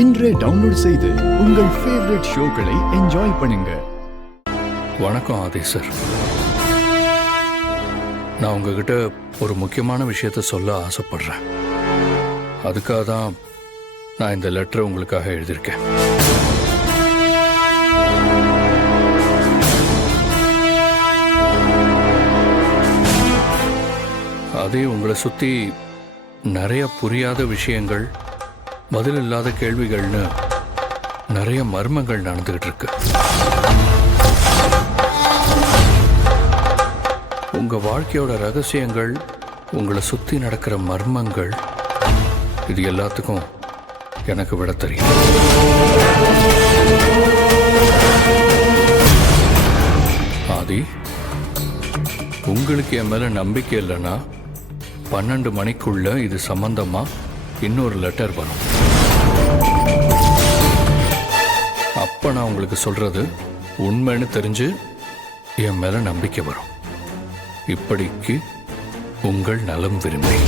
இன்றே டவுன்லோட் செய்து உங்கள் ஃபேவரட் ஷோக்களை என்ஜாய் பண்ணுங்க. வணக்கம் ஆதி சார். நான் உங்ககிட்ட ஒரு முக்கியமான விஷயத்த சொல்ல ஆசைப்படுறேன். அதுக்காக தான் நான் இந்த லெட்டரை உங்களுக்காக எழுதியிருக்கேன். அதே உங்களை சுற்றி நிறைய புரியாத விஷயங்கள், பதில் இல்லாத கேள்விகள்னு நிறைய மர்மங்கள் நடந்துகிட்டு இருக்கு. உங்க வாழ்க்கையோட ரகசியங்கள், உங்களை சுற்றி நடக்கிற மர்மங்கள், இது எல்லாத்துக்கும் எனக்கு விட தெரியும். ஆதி, உங்களுக்கு என் மேல நம்பிக்கை இல்லைன்னா 12 மணிக்குள்ள இது சம்பந்தமா இன்னொரு லெட்டர் வரும். அப்ப நான் உங்களுக்கு சொல்றது உண்மைன்னு தெரிஞ்சு என் மேல நம்பிக்கை வரும். இப்படிக்கு உங்கள் நலம் விரும்பி.